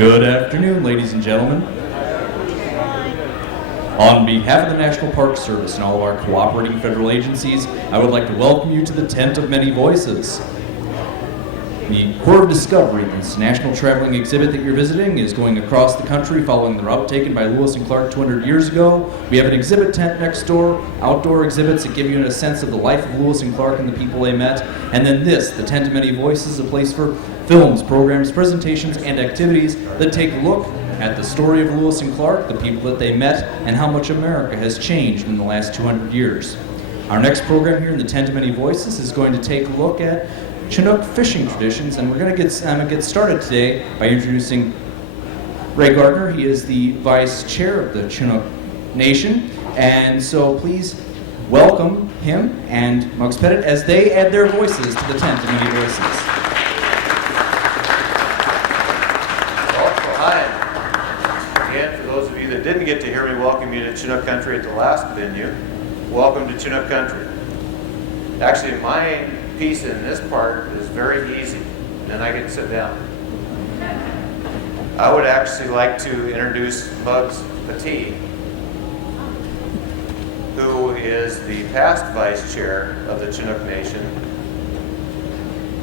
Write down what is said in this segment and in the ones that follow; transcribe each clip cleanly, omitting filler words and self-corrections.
Good afternoon, ladies and gentlemen. On behalf of the National Park Service and all of our cooperating federal agencies, I would like to welcome you to the Tent of Many Voices. The Corps of Discovery, this national traveling exhibit that you're visiting, is going across the country following the route taken by Lewis and Clark 200 years ago. We have an exhibit tent next door, outdoor exhibits that give you a sense of the life of Lewis and Clark and the people they met. And then this, the Tent of Many Voices, a place for films, programs, presentations, and activities that take a look at the story of Lewis and Clark, the people that they met, and how much America has changed in the last 200 years. Our next program here in the Tent of Many Voices is going to take a look at Chinook fishing traditions, and we're going to get started today by introducing Ray Gardner. He is the vice chair of the Chinook Nation, and so please welcome him and Peteet as they add their voices to the Tent of Many Voices. Hi. Again, for those of you that didn't get to hear me welcome you to Chinook Country at the last venue, welcome to Chinook Country. Actually, my piece in this part is very easy, and then I get to sit down. I would actually like to introduce Peteet, who is the past vice chair of the Chinook Nation.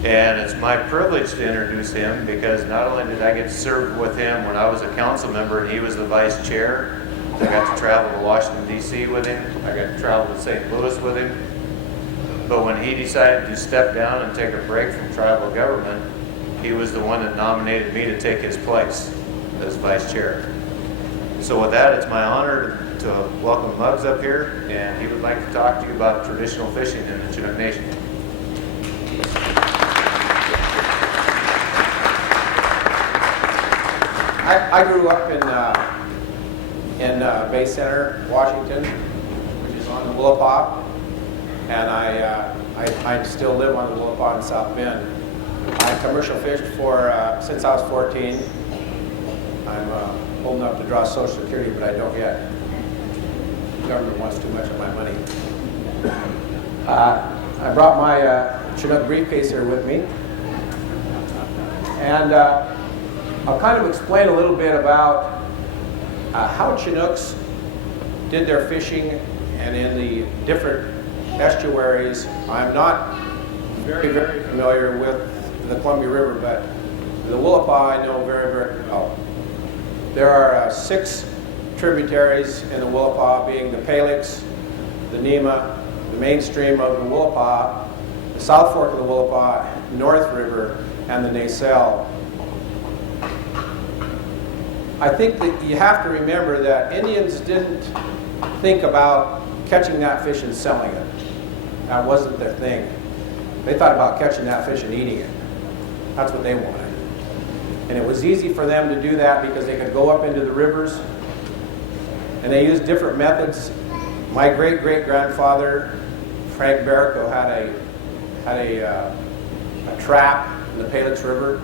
And it's my privilege to introduce him because not only did I get to serve with him when I was a council member and he was the vice chair, I got to travel to Washington, D.C. with him, I got to travel to St. Louis with him. But when he decided to step down and take a break from tribal government, he was the one that nominated me to take his place as vice chair. So with that, it's my honor to welcome Muggs up here, and he would like to talk to you about traditional fishing in the Chinook Nation. I grew up in Bay Center, Washington, which is on the Willapa. And I still live on the Willapa in South Bend. I commercial fished since I was 14. I'm old enough to draw Social Security, but I don't yet. The government wants too much of my money. I brought my Chinook briefcase here with me. And I'll kind of explain a little bit about how Chinooks did their fishing and in the different estuaries. I'm not very familiar with the Columbia River, but the Willapa I know very well. There are 6 tributaries in the Willapa, being the Palix, the Nema, the main stream of the Willapa, the South Fork of the Willapa, North River, and the Nacelle. I think that you have to remember that Indians didn't think about catching that fish and selling it. That wasn't their thing. They thought about catching that fish and eating it. That's what they wanted. And it was easy for them to do that because they could go up into the rivers, and they used different methods. My great-great-grandfather, Frank Barrico, had a trap in the Palix River,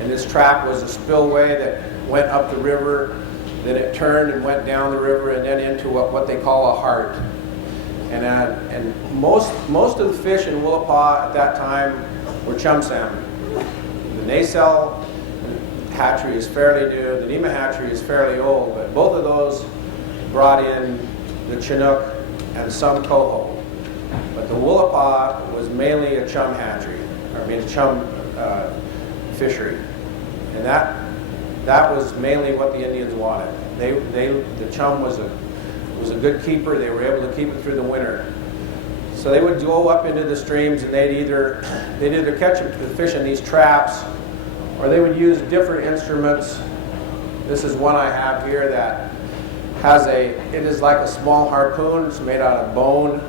and this trap was a spillway that went up the river, then it turned and went down the river and then into what they call a heart. And most of the fish in Willapa at that time were chum salmon. The Nacelle hatchery is fairly new, the Nema hatchery is fairly old, but both of those brought in the Chinook and some coho. But the Willapa was mainly a chum hatchery, a chum fishery. And that was mainly what the Indians wanted. The chum was a good keeper. They were able to keep it through the winter. So they would go up into the streams and they'd either catch the fish in these traps, or they would use different instruments. This is one I have here that it is like a small harpoon. It's made out of bone.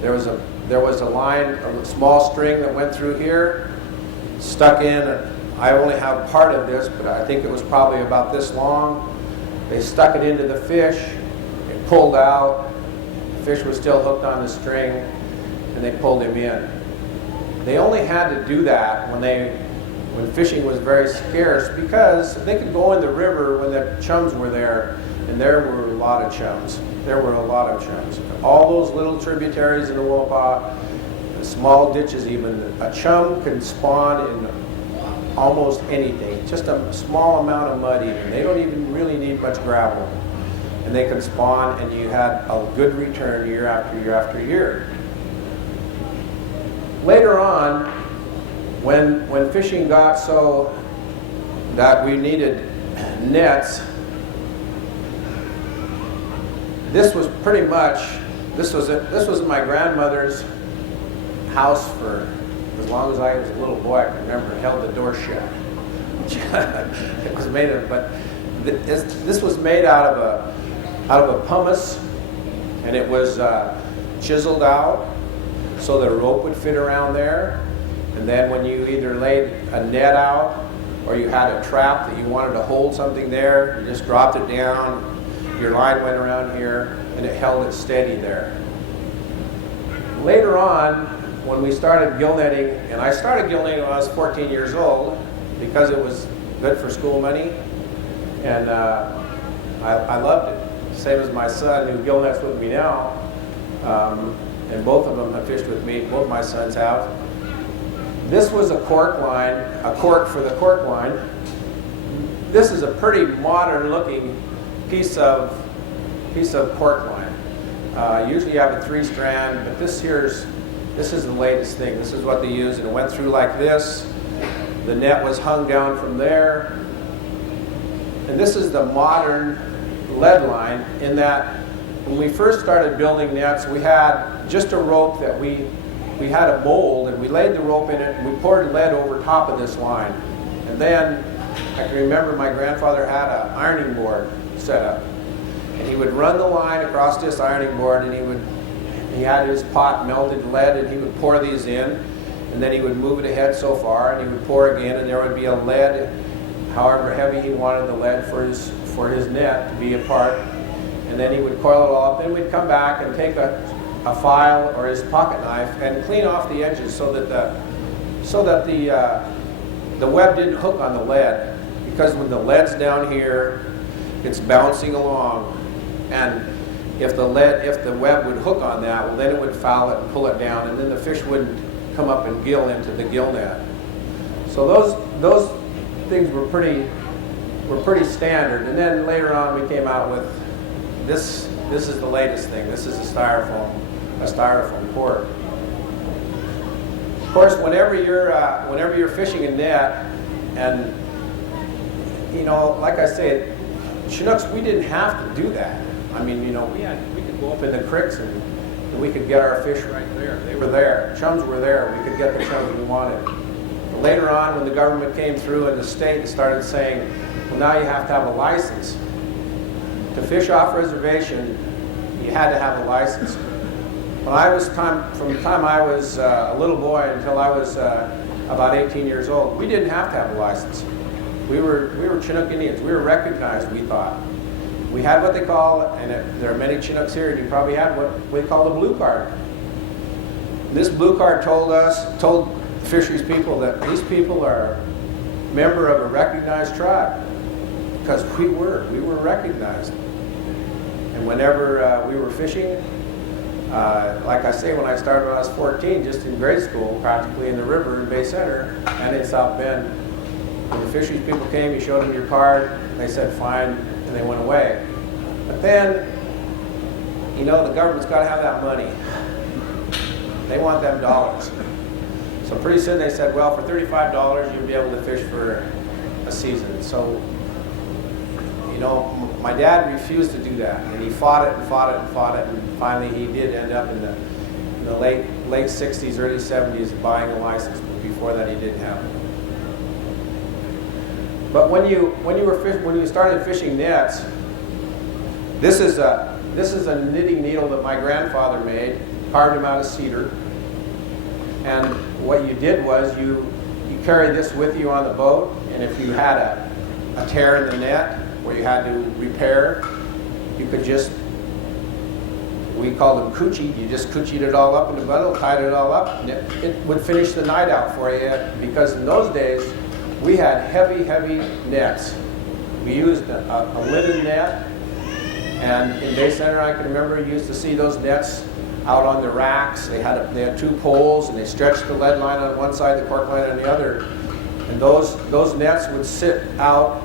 There was a line, a small string that went through here, stuck in. I only have part of this, but I think it was probably about this long. They stuck it into the fish. It pulled out. The fish was still hooked on the string, and they pulled him in. They only had to do that when fishing was very scarce, because they could go in the river when the chums were there, and there were a lot of chums. All those little tributaries in the Willapa, the small ditches even, a chum can spawn in almost anything, just a small amount of mud even. They don't even really need much gravel. And they can spawn, and you had a good return year after year after year. Later on, when fishing got so that we needed nets, this was pretty much, this was my grandmother's house for as long as I was a little boy. I can remember it held the door shut. It was made of, but this was made out of a pumice, and it was chiseled out so the rope would fit around there. And then when you either laid a net out or you had a trap that you wanted to hold something there, you just dropped it down, your line went around here, and it held it steady there. Later on, when we started gill netting, and I started gill netting when I was 14 years old because it was good for school money, and I loved it. Same as my son who gill nets with me now, and both of them have fished with me, both my sons have. This was a cork line, a cork for the cork line. This is a pretty modern looking piece of cork line. Usually you have a 3-strand, but this is the latest thing. This is what they use, and it went through like this. The net was hung down from there. And this is the modern lead line, in that when we first started building nets, we had just a rope that we had a mold, and we laid the rope in it, and we poured lead over top of this line. And then I can remember my grandfather had an ironing board set up, and he would run the line across this ironing board, and he had his pot melted lead, and he would pour these in, and then he would move it ahead so far, and he would pour again, and there would be a lead, however heavy he wanted the lead for his net to be a part, and then he would coil it all up. Then we'd come back and take a file or his pocket knife and clean off the edges so that the web didn't hook on the lead, because when the lead's down here, it's bouncing along, and if the web would hook on that, well, then it would foul it and pull it down, and then the fish wouldn't come up and gill into the gill net. So those things were pretty standard. And then later on, we came out with this. This is the latest thing. This is a styrofoam cork. Of course, whenever you're fishing a net, and like I said, Chinooks, we didn't have to do that. I mean, we could go up in the creeks and we could get our fish right there. They were there. Chums were there. We could get the chums we wanted. But later on, when the government came through and the state started saying, well, now you have to have a license. To fish off reservation, you had to have a license. From the time I was a little boy until I was about 18 years old, we didn't have to have a license. We were Chinook Indians. We were recognized, we thought. We had what they call, and there are many Chinooks here, you probably had what we call the blue card. This blue card told the fisheries people that these people are a member of a recognized tribe, because we were recognized. And whenever we were fishing, like I say, when I started when I was 14, just in grade school, practically in the river in Bay Center and in South Bend, when the fisheries people came, you showed them your card, they said fine, and they went away. But then, the government's got to have that money. They want them dollars. So pretty soon they said, well, for $35, you'll be able to fish for a season. So, my dad refused to do that, and he fought it and fought it and fought it, and finally he did end up in the late 60s, early 70s buying a license, but before that he didn't have it. But when you started fishing nets, this is a knitting needle that my grandfather made, carved him out of cedar, and what you did was you carried this with you on the boat, and if you had a tear in the net where you had to repair, you could we called them coochie, you just coochied it all up in the bundle, tied it all up, and it would finish the night out for you, because in those days we had heavy nets. We used a linen net, and in Bay Center I can remember you used to see those nets out on the racks. They had 2 poles, and they stretched the lead line on one side, the cork line on the other. And those nets would sit out,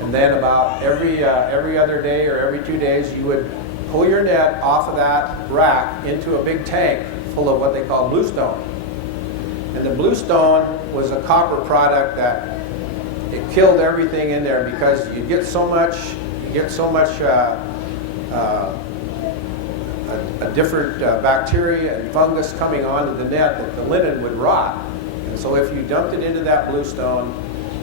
and then about every other day or every 2 days, you would pull your net off of that rack into a big tank full of what they call bluestone. And the bluestone was a copper product that it killed everything in there, because you get so much a different bacteria and fungus coming onto the net that the linen would rot. And so if you dumped it into that bluestone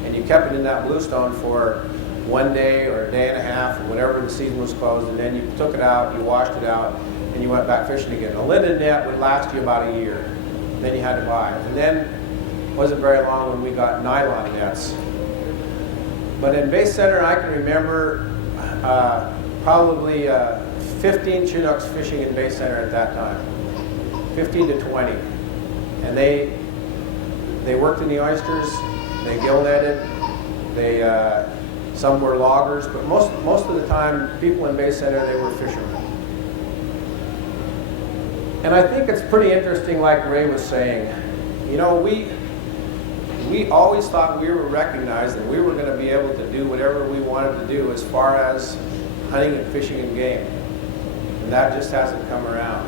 and you kept it in that bluestone for 1 day or a day and a half, or whenever the season was closed, and then you took it out, you washed it out, and you went back fishing again. A linen net would last you about a year. Then you had to buy it. And then it wasn't very long when we got nylon nets. But in Bay Center, I can remember probably 15 Chinooks fishing in Bay Center at that time, 15 to 20. And they worked in the oysters, they gill-netted, some were loggers, but most of the time, people in Bay Center, they were fishermen. And I think it's pretty interesting, like Ray was saying, you know, we always thought we were recognized and we were going to be able to do whatever we wanted to do as far as hunting and fishing and game. And that just hasn't come around.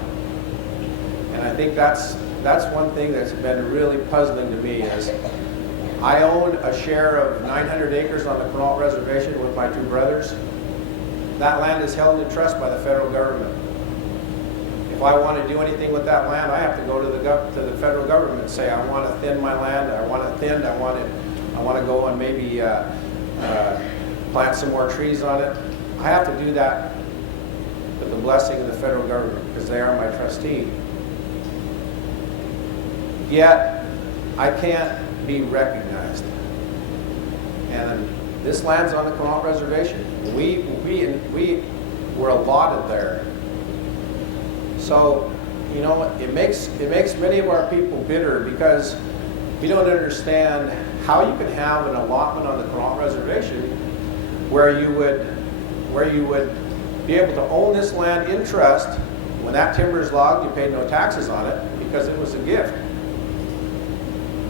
And I think that's one thing that's been really puzzling to me is I own a share of 900 acres on the Quinault Reservation with my 2 brothers. That land is held in trust by the federal government. If I want to do anything with that land, I have to go to the federal government and say, I want to thin my land, I want to go and maybe plant some more trees on it. I have to do that with the blessing of the federal government because they are my trustee. Yet, I can't be recognized. And this land's on the Quinault Reservation. We were allotted there. So, you know, it makes many of our people bitter because we don't understand how you can have an allotment on the Quinault Reservation where you would be able to own this land in trust. When that timber is logged, you pay no taxes on it because it was a gift.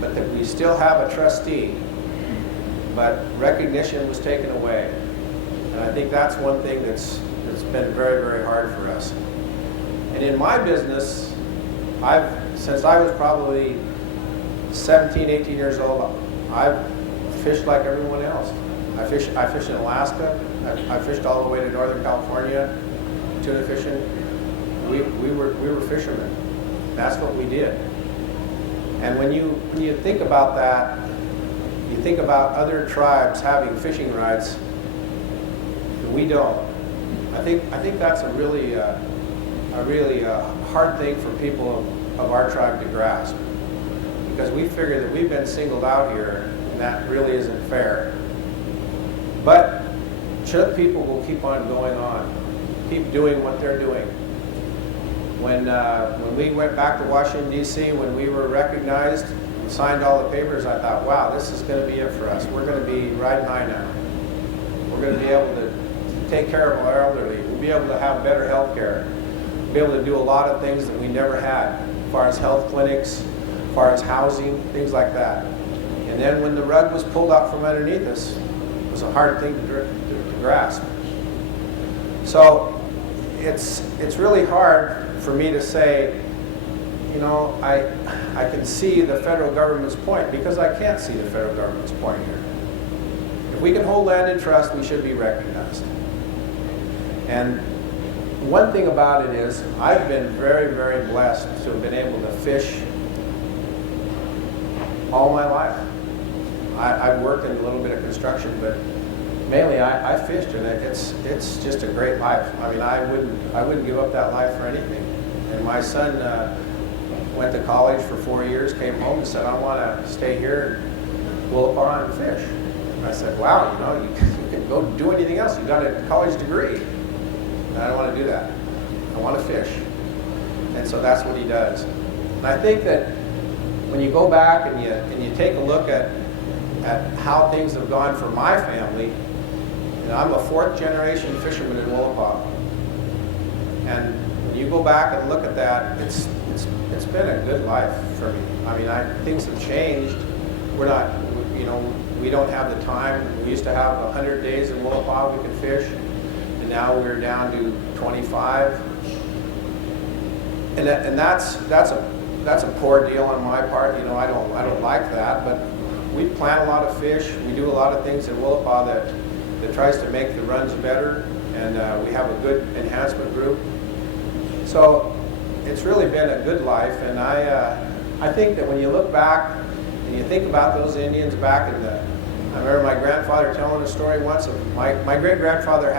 But that we still have a trustee, but recognition was taken away. And I think that's one thing that's been very, very hard for us. And in my business, since I was probably 17, 18 years old, I've fished like everyone else. I fished in Alaska. I fished all the way to Northern California, tuna fishing. We were fishermen. That's what we did. And when you think about that, you think about other tribes having fishing rights, and we don't. I think that's a really hard thing for people of our tribe to grasp, because we figure that we've been singled out here, and that really isn't fair. But Chinook people will keep on going on, keep doing what they're doing. When we went back to Washington, D.C., when we were recognized and signed all the papers, I thought, wow, this is going to be it for us. We're going to be riding high now. We're going to be able to take care of our elderly. We'll be able to have better health care. We'll be able to do a lot of things that we never had, as far as health clinics, as far as housing, things like that. And then when the rug was pulled out from underneath us, it was a hard thing to grasp. So it's really hard for me to say, you know, I can see the federal government's point, because I can't see the federal government's point here. If we can hold land in trust, we should be recognized. And one thing about it is, I've been very, very blessed to have been able to fish all my life. I've worked in a little bit of construction, but mainly I fished, and it's just a great life. I mean, I wouldn't give up that life for anything. And my son went to college for 4 years, came home and said, I want to stay here in Willapa and fish. And I said, wow, you know, you can go do anything else. You got a college degree. And I don't want to do that. I want to fish. And so that's what he does. And I think that when you go back and you take a look at how things have gone for my family, and I'm a 4th generation fisherman in Willapa. And when you go back and look at that, it's been a good life for me. I mean, things have changed, we're not, you know, we don't have the time. We used to have 100 days in Willapa we could fish, and now we're down to 25. And that's a poor deal on my part. You know, I don't like that, but we plant a lot of fish. We do a lot of things in Willapa that tries to make the runs better, and we have a good enhancement group. So it's really been a good life, and I think that when you look back and you think about those Indians back in the, I remember my grandfather telling a story once of my great-grandfather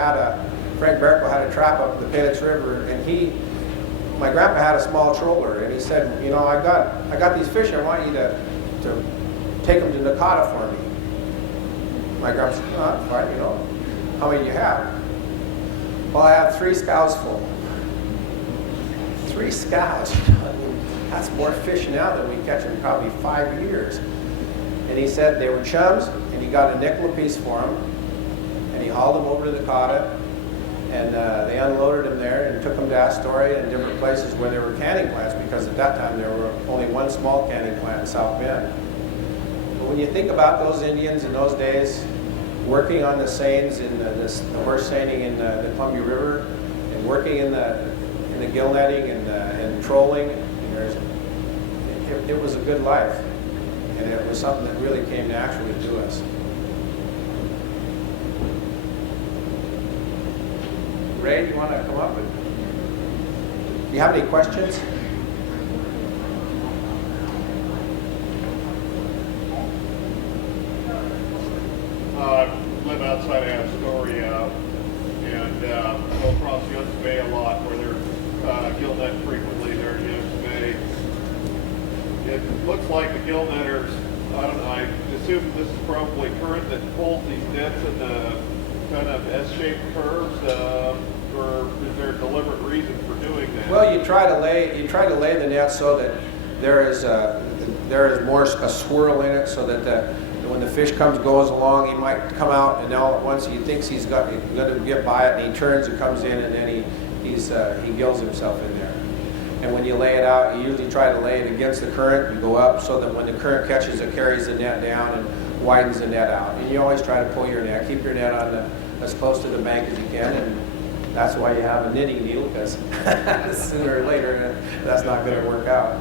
Frank Berkel had a trap up the Peteet River, and my grandpa had a small trawler, and he said, you know, I got these fish, I want you to take them to Nakata for me. My grandpa said, oh, that's fine, you know. How many do you have? Well, I have 3 scows full. 3 scows, you know, I mean, that's more fish now than we catch in probably 5 years. And he said they were chums, and he got a nickel apiece for them, and he hauled them over to Nakata, and they unloaded them there and took them to Astoria and different places where there were canning plants, because at that time there were only one small canning plant in South Bend. But when you think about those Indians in those days, working on the seines in the horse seining in the Columbia River, and working in the gill-netting and trolling, and it was a good life, and it was something that really came naturally to us. Ray, do you want to come up? Do you have any questions? Live outside of Astoria and go across Yost Bay a lot where they're gill net frequently there in Yost Bay. It looks like the gill netters, I don't know, I assume this is probably current that pulls these nets in the kind of S-shaped curves, or is there a deliberate reason for doing that? Well, you try to lay the net so that there is more a swirl in it, so that when the fish goes along, he might come out, and now once he thinks he's going to get by it, and he turns and comes in, and then he gills himself in there. And when you lay it out, you usually try to lay it against the current and go up, so that when the current catches it, carries the net down and widens the net out. And you always try to pull your net, keep your net on as close to the bank as you can, and that's why you have a knitting needle, because sooner or later that's not going to work out.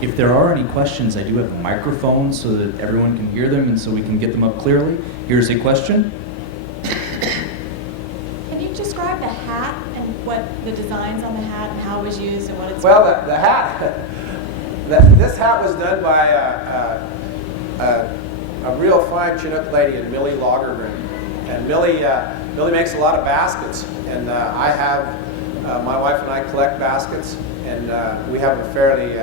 If there are any questions, I do have microphones so that everyone can hear them and so we can get them up clearly. Here's a question. Can you describe the hat and what the designs on the hat and how it was used and what it's Well, the hat, this hat was done by a real fine Chinook lady, in Millie Lagergren. And Millie makes a lot of baskets, and my wife and I collect baskets, and we have a fairly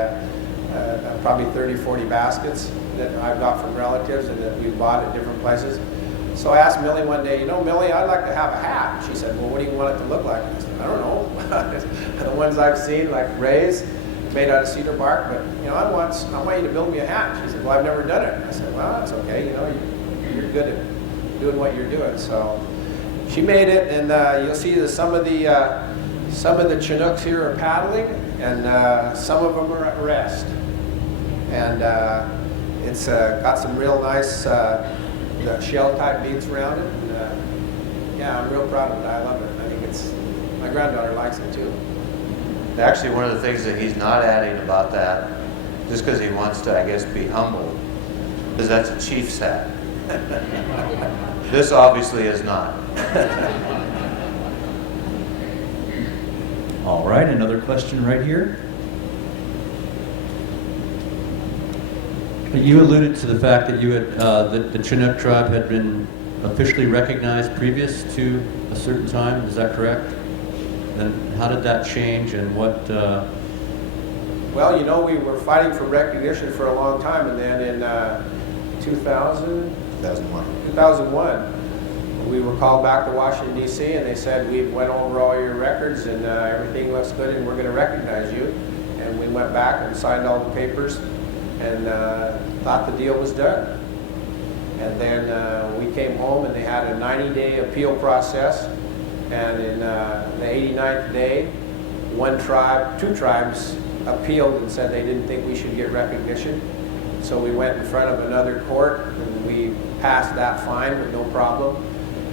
probably 30-40 baskets that I've got from relatives and that we've bought at different places. So I asked Millie one day, you know, Millie, I'd like to have a hat. She said, well, what do you want it to look like? I said, I don't know. The ones I've seen, like Ray's, made out of cedar bark, but you know, I want you to build me a hat. She said, well, I've never done it. I said, well, that's okay. You know, you're good at doing what you're doing. So she made it, and you'll see that some of the Chinooks here are paddling, and some of them are at rest. And it's got some real nice shell-type beads around it. And, yeah, I'm real proud of it. I love it. I think my granddaughter likes it too. Actually, one of the things that he's not adding about that, just because he wants to, I guess, be humble, is that's a chief's hat. This obviously is not. All right, another question right here. You alluded to the fact that you had that the Chinook tribe had been officially recognized previous to a certain time. Is that correct? And how did that change, and what? Well, you know, we were fighting for recognition for a long time, and then in 2001, we were called back to Washington, D.C., and they said, we went over all your records, and everything looks good, and we're going to recognize you. And we went back and signed all the papers, and thought the deal was done. And then we came home, and they had a 90-day appeal process, and in the 89th day, two tribes appealed and said they didn't think we should get recognition. So we went in front of another court and we passed that fine with no problem.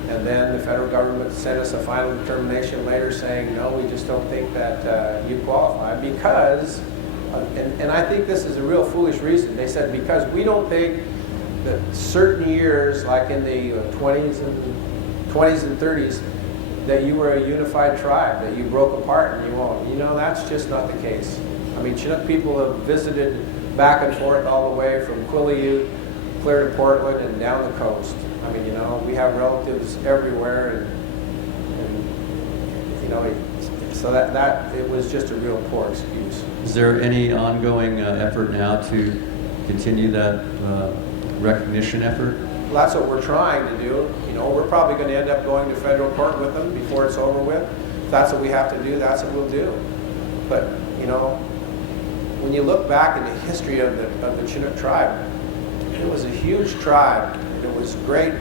And then the federal government sent us a final determination later saying, no, we just don't think that you qualify because, and I think this is a real foolish reason. They said because we don't think that certain years, like in the 20s and 30s, that you were a unified tribe, that you broke apart and you won't. You know, that's just not the case. I mean, Chinook people have visited back and forth all the way from Quileute clear to Portland and down the coast. I mean, you know, we have relatives everywhere, and you know, so that it was just a real poor excuse. Is there any ongoing effort now to continue that recognition effort? Well, that's what we're trying to do. You know, we're probably going to end up going to federal court with them before it's over with. If that's what we have to do, that's what we'll do. But, you know, when you look back in the history of the Chinook tribe, it was a huge tribe, and it was great.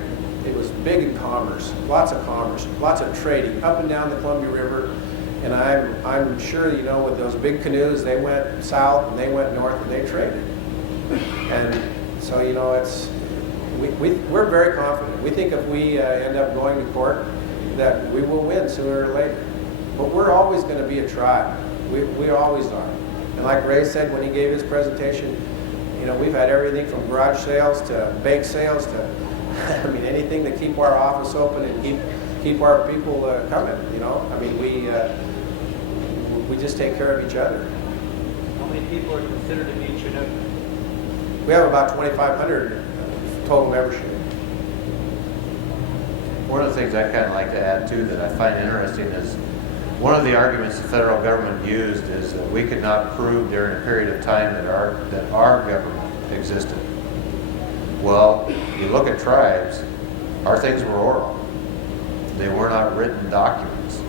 It was big in commerce, lots of trading up and down the Columbia River. And I'm sure, you know, with those big canoes, they went south and they went north and they traded. And so, you know, we're very confident. We think if we end up going to court, that we will win sooner or later. But we're always going to be a tribe. We always are. And like Ray said when he gave his presentation, you know, we've had everything from garage sales to bake sales to, I mean, anything to keep our office open and keep our people coming. You know, I mean, we just take care of each other. How many people are considered to be Chinook? We have about 2,500 total membership. One of the things I kind of like to add too that I find interesting is one of the arguments the federal government used is that we could not prove during a period of time that our government existed. Well, you look at tribes, our things were oral. They were not written documents.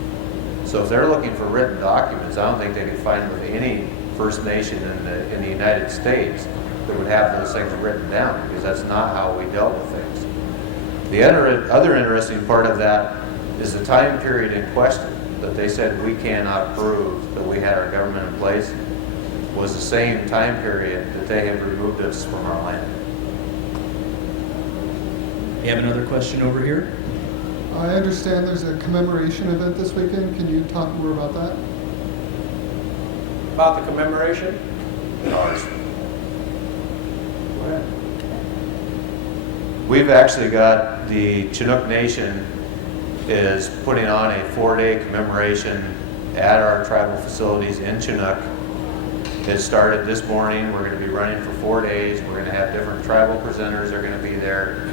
So if they're looking for written documents, I don't think they could find with any First Nation in the United States that would have those things written down, because that's not how we dealt with things. The other interesting part of that is the time period in question that they said we cannot prove that we had our government in place was the same time period that they had removed us from our land. You have another question over here? I understand there's a commemoration event this weekend. Can you talk more about that? About the commemoration? Ours. We've actually got the Chinook Nation is putting on a 4-day commemoration at our tribal facilities in Chinook. It started this morning. We're going to be running for 4 days. We're going to have different tribal presenters are going to be there.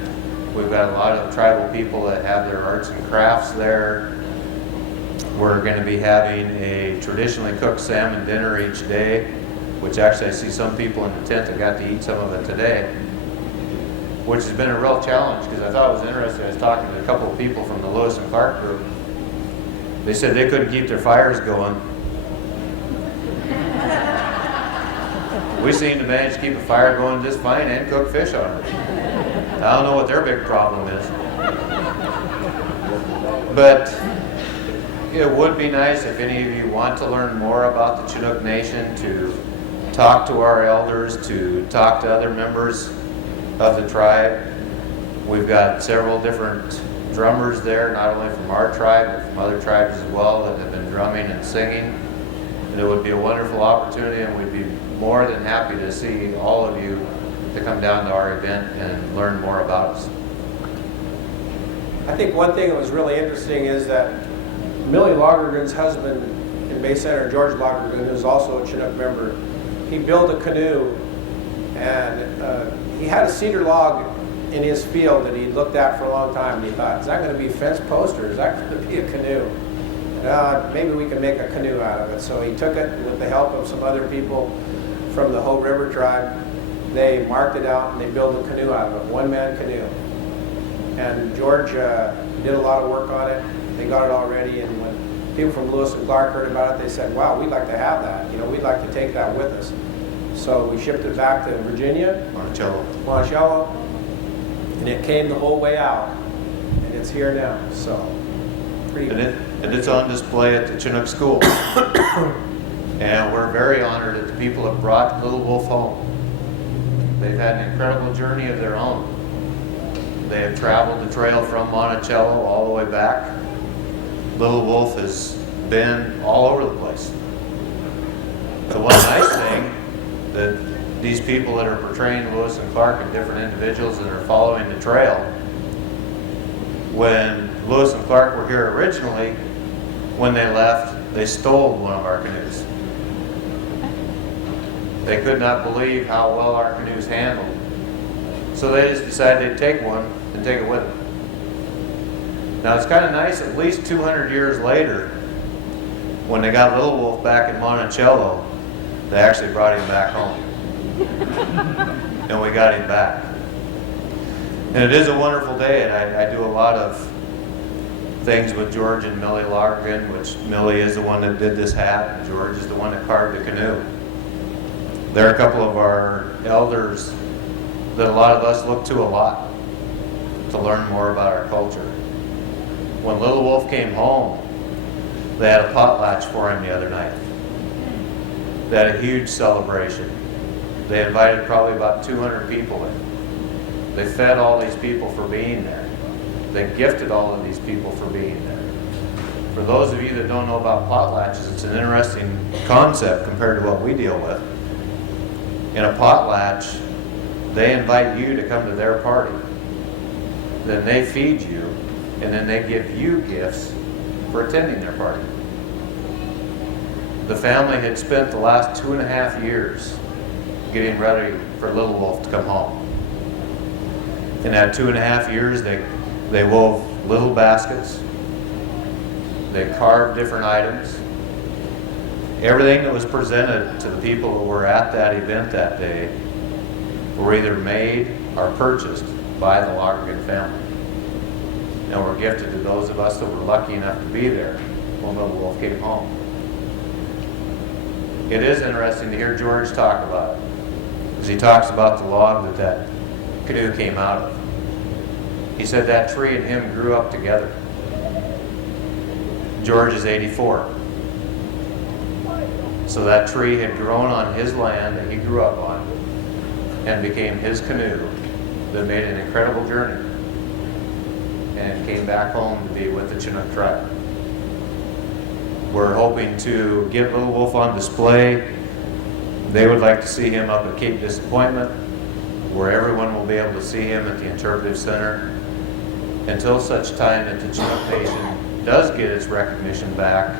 We've got a lot of tribal people that have their arts and crafts there. We're going to be having a traditionally cooked salmon dinner each day, which actually I see some people in the tent that got to eat some of it today, which has been a real challenge because I thought it was interesting. I was talking to a couple of people from the Lewis and Clark group. They said they couldn't keep their fires going. We seem to manage to keep a fire going just fine and cook fish on it. I don't know what their big problem is. But it would be nice if any of you want to learn more about the Chinook Nation, to talk to our elders, to talk to other members of the tribe. We've got several different drummers there, not only from our tribe, but from other tribes as well that have been drumming and singing. And it would be a wonderful opportunity, and we'd be more than happy to see all of you to come down to our event and learn more about us. I think one thing that was really interesting is that Millie Lonergan's husband in Bay Center, George Logan, who's also a Chinook member, he built a canoe, and he had a cedar log in his field that he looked at for a long time, and he thought, is that going to be a fence post or is that going to be a canoe? Maybe we can make a canoe out of it. So he took it with the help of some other people from the Hope River tribe. They marked it out and they built a canoe out of it, one-man canoe. And George did a lot of work on it. They got it all ready, and when people from Lewis and Clark heard about it, they said, wow, we'd like to have that. You know, we'd like to take that with us. So we shipped it back to Virginia, Monticello, and it came the whole way out, and it's here now. So pretty. And it's on display at the Chinook School. And we're very honored that the people have brought Little Wolf home. they've had an incredible journey of their own. They have traveled the trail from Monticello all the way back. Little Wolf has been all over the place. The one nice thing that these people that are portraying Lewis and Clark and different individuals that are following the trail, when Lewis and Clark were here originally, when they left, they stole one of our canoes. They could not believe how well our canoes handled. So they just decided they'd take one and take it with them. Now it's kind of nice, at least 200 years later, when they got Little Wolf back in Monticello, they actually brought him back home. And we got him back. And it is a wonderful day, and I do a lot of things with George and Millie Logan, which Millie is the one that did this hat, and George is the one that carved the canoe. There are a couple of our elders that a lot of us look to a lot to learn more about our culture. When Little Wolf came home, they had a potlatch for him the other night. They had a huge celebration. They invited probably about 200 people in. They fed all these people for being there. They gifted all of these people for being there. For those of you that don't know about potlatches, it's an interesting concept compared to what we deal with. In a potlatch, they invite you to come to their party. Then they feed you, and then they give you gifts for attending their party. The family had spent the last 2.5 years getting ready for Little Wolf to come home. In that 2.5 years, they wove little baskets. They carved different items. Everything that was presented to the people who were at that event that day were either made or purchased by the Logan family. And were gifted to those of us that were lucky enough to be there when Little Wolf came home. It is interesting to hear George talk about it, because he talks about the log that canoe came out of. He said that tree and him grew up together. George is 84. So that tree had grown on his land that he grew up on and became his canoe that made an incredible journey and came back home to be with the Chinook tribe. We're hoping to get Little Wolf on display. They would like to see him up at Cape Disappointment, where everyone will be able to see him at the Interpretive Center until such time that the Chinook Nation does get its recognition back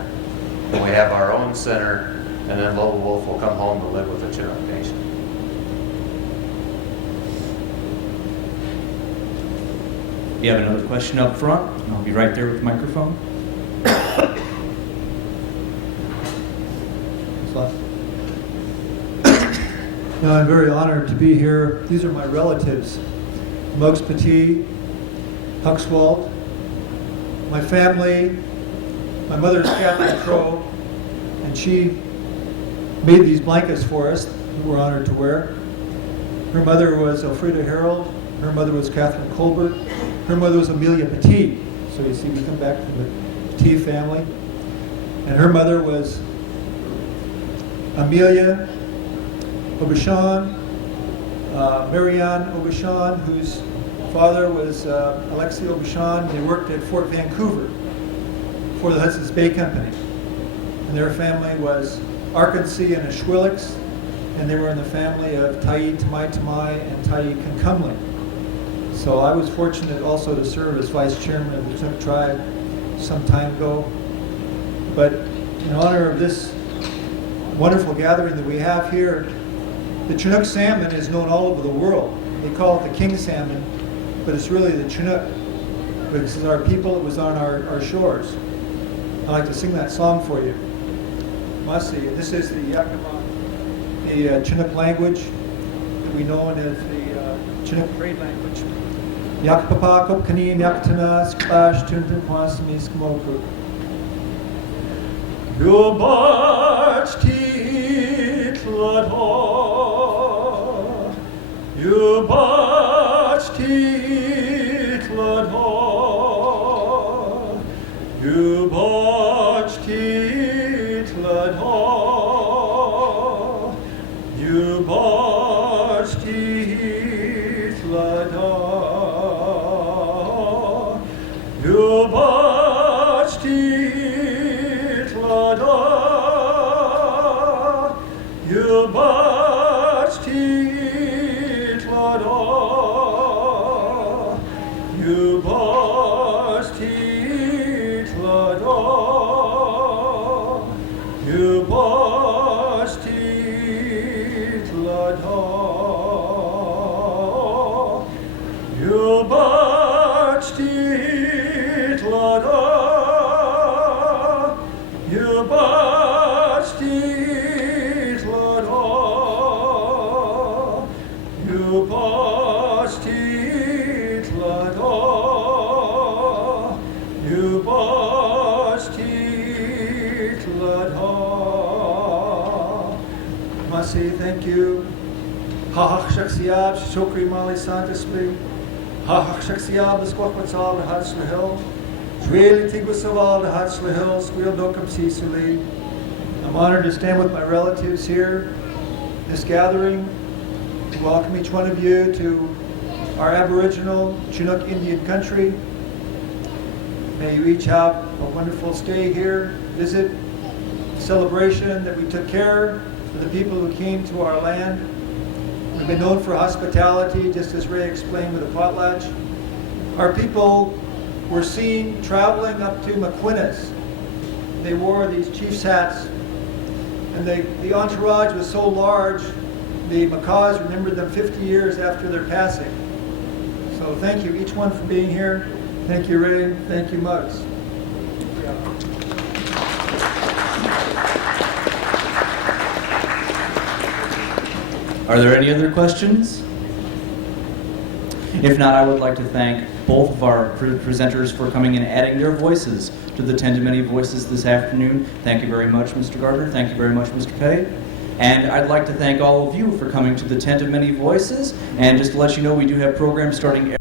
and we have our own center, and then Little Wolf will come home to live with the Chinook Nation. We have another question up front, and I'll be right there with the microphone. Now, I'm very honored to be here. These are my relatives, Muggs Peteet, Huxwald, my family. My mother is Catherine Crow, and she made these blankets for us that we're honored to wear. Her mother was Elfrida Harold. Her mother was Catherine Colbert. Her mother was Amelia Peteet. So you see, we come back from the Peteet family. And her mother was Amelia Aubuchon, Marianne Aubuchon, whose father was Alexis Aubuchon. They worked at Fort Vancouver for the Hudson's Bay Company. And their family was Arkansas and Ashwillix, and they were in the family of Tai Tamai Tamai and Tai Kankumling. So I was fortunate also to serve as vice chairman of the Chinook tribe some time ago. But in honor of this wonderful gathering that we have here, the Chinook salmon is known all over the world. They call it the king salmon, but it's really the Chinook, because it's our people, it was on our shores. I'd like to sing that song for you. Masi, this is the Yakima, the Chinook language that we know as the Chinook trade language. Yakpapa kopkanim yaktana splash tuntun kwasmi skmoku. Yubach titlato. Yubach titlato. Yubach titlato. Yubach titlato. Yubastit lada, Yubastit lada, Yubastit lada, Yubastit lada, Yubastit lada, Yubastit lada. Masi, thank you. Hahach shaksiab, shokri mali santasli. Hahach shaksiab, the squawquatzal, the Hatsla Hill. Shweli tigwasaval, the Hatsla Hill, squeal dokam sisuli. I'm honored to stand with my relatives here, this gathering, to welcome each one of you to our Aboriginal Chinook Indian country. May you each have a wonderful stay here, visit, celebration that we took care of the people who came to our land. We've been known for hospitality, just as Ray explained with the potlatch. Our people were seen traveling up to Maquinas. They wore these chief's hats, and the entourage was so large, the macaws remembered them 50 years after their passing. So thank you, each one, for being here. Thank you, Ray. Thank you, Muggs. Are there any other questions? If not, I would like to thank both of our presenters for coming and adding their voices to the Tent of Many Voices this afternoon. Thank you very much, Mr. Gardner. Thank you very much, Mr. Pei. And I'd like to thank all of you for coming to the Tent of Many Voices. And just to let you know, we do have programs starting